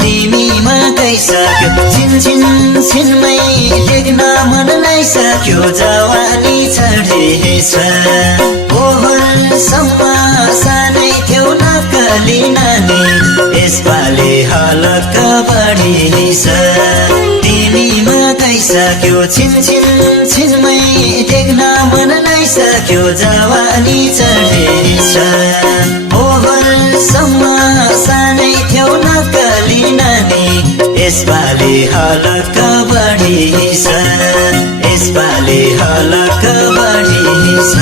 तिमीमा गइसक्यो छिन छिनमै देख्न मन लागिसक्यो जवानी चढेछ ओहोरसम्म सानै थियौ नक्कली नानी यसपालि हलक बढिछ तिमीमा गइसक्यो छिनमै देख्न मन लागिसक्यो जवानी चढेछ ओहोरसम्म सानै थियौ नक्कली नानी यसपालि हलक बढिछ यसपालि हलक बढिछ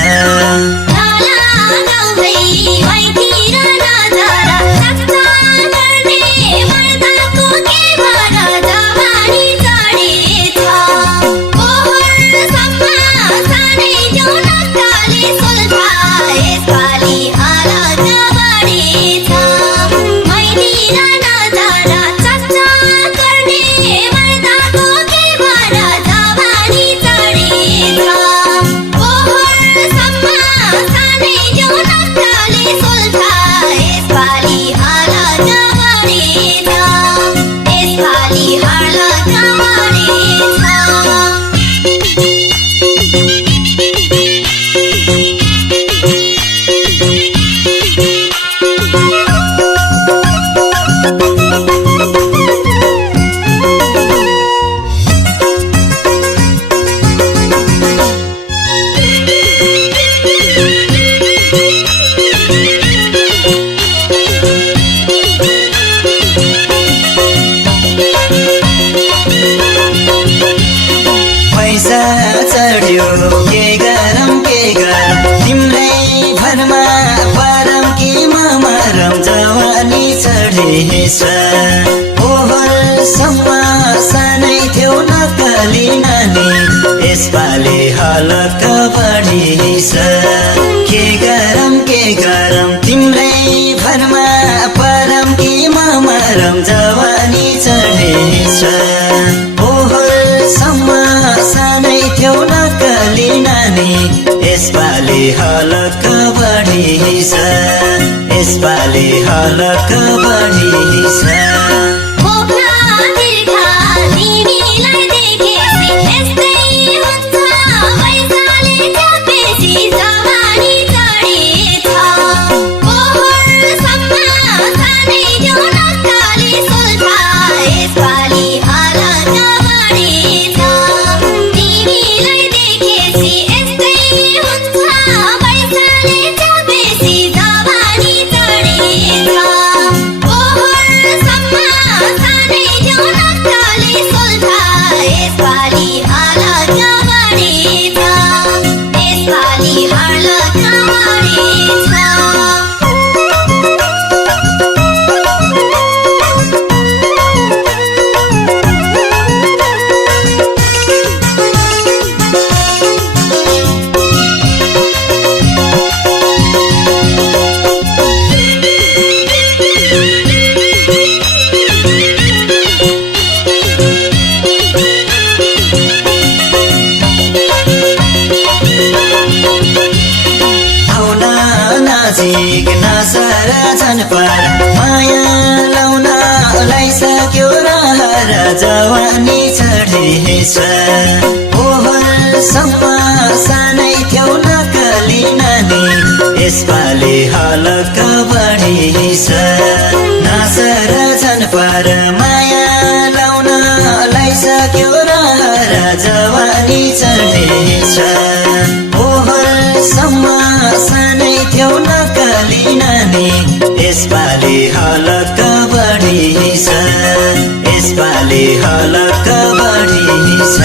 चढ्यो के गरम तिम्रै भरमा परम कि मरम जवानी चढेछ ओहोरसम्म सानै थियौ नक्कली नानी यसपालि हलक बढिछ के गरम तिम्रै भरमा परम कि मरम जवानी चढेछ ओहोरसम्म सानै थियौ नक्कली नानी यसपालि हलक बढिछ यसपालि हलक बढिछ माया लाउन लागिसक्यो रहर जवानी चढेछ ओहोरसम्म सानै थियौ नक्कली नानी यसपालि हलक बढिछ नासर झनपर माया लाउन लागिसक्यो रहर जवानी चढेछ ओहोरसम्म सानै थियौ नक्कली नानी यसपालि हलक बढिछ यसपालि हलक बढिछ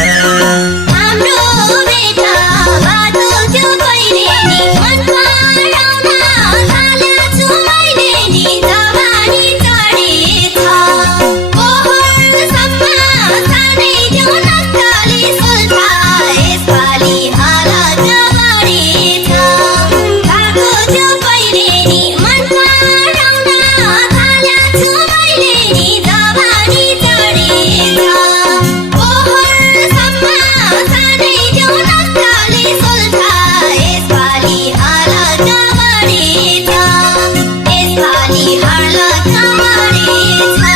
यसपालि हलक बढिछ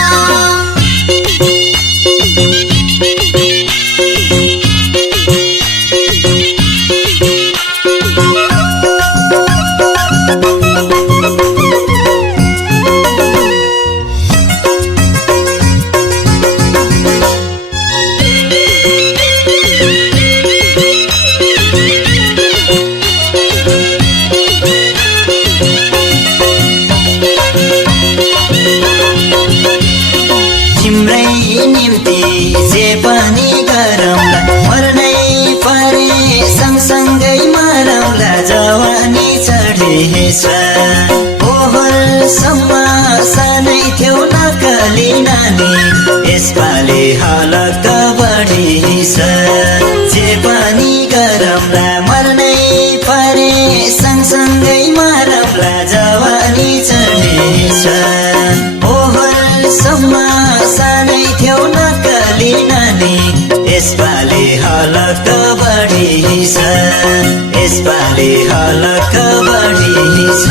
तिम्रै निम्ति जे पनि गरौँला मर्नै परे सँगसँगै मरौँला जवानी चढेछ पोहोरसम्म सानै थियौ नक्कली नानी यसपालि हलक्क बढिछ जे पनि गरौँला मर्नै परे सँगसँगै मरौँला जवानी चढेछ पोहोरसम्म सानै थियौ नक्कली नानी यसपालि हलक्क बढिछ यसपालि हलक्क बढिछ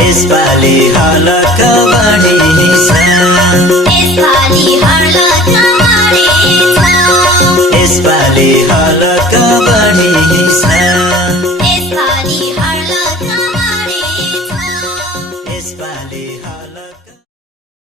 यसपालि हलक्क बढिछ यसपालि हलक्क बढिछ